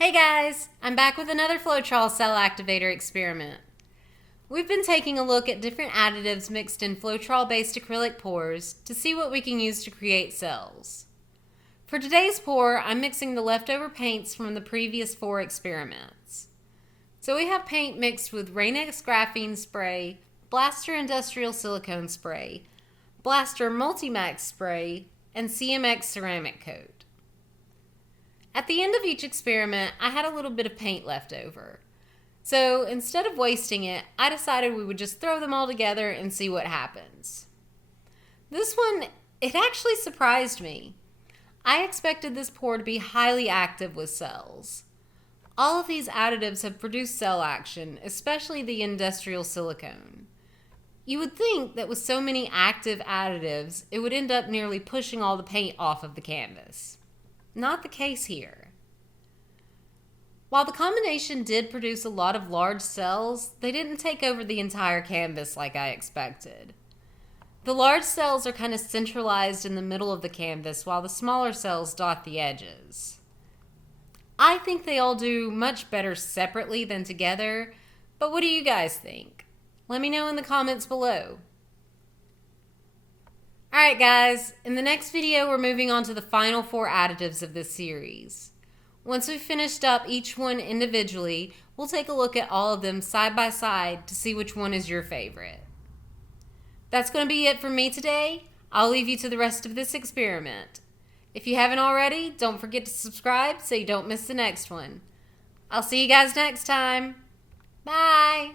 Hey guys, I'm back with another Floetrol cell activator experiment. We've been taking a look at different additives mixed in Floetrol-based acrylic pours to see what we can use to create cells. For today's pour, I'm mixing the leftover paints from the previous 4 experiments. So we have paint mixed with Rain-X Graphene Spray, Blaster Industrial Silicone Spray, Blaster MultiMax Spray, and CMX Ceramic Coat. At the end of each experiment, I had a little bit of paint left over. So instead of wasting it, I decided we would just throw them all together and see what happens. This one, it actually surprised me. I expected this pour to be highly active with cells. All of these additives have produced cell action, especially the industrial silicone. You would think that with so many active additives, it would end up nearly pushing all the paint off of the canvas. Not the case here. While the combination did produce a lot of large cells, they didn't take over the entire canvas like I expected. The large cells are kind of centralized in the middle of the canvas while the smaller cells dot the edges. I think they all do much better separately than together, but what do you guys think? Let me know in the comments below. Alright guys, in the next video we're moving on to the final 4 additives of this series. Once we've finished up each one individually, we'll take a look at all of them side by side to see which one is your favorite. That's going to be it from me today. I'll leave you to the rest of this experiment. If you haven't already, don't forget to subscribe so you don't miss the next one. I'll see you guys next time. Bye!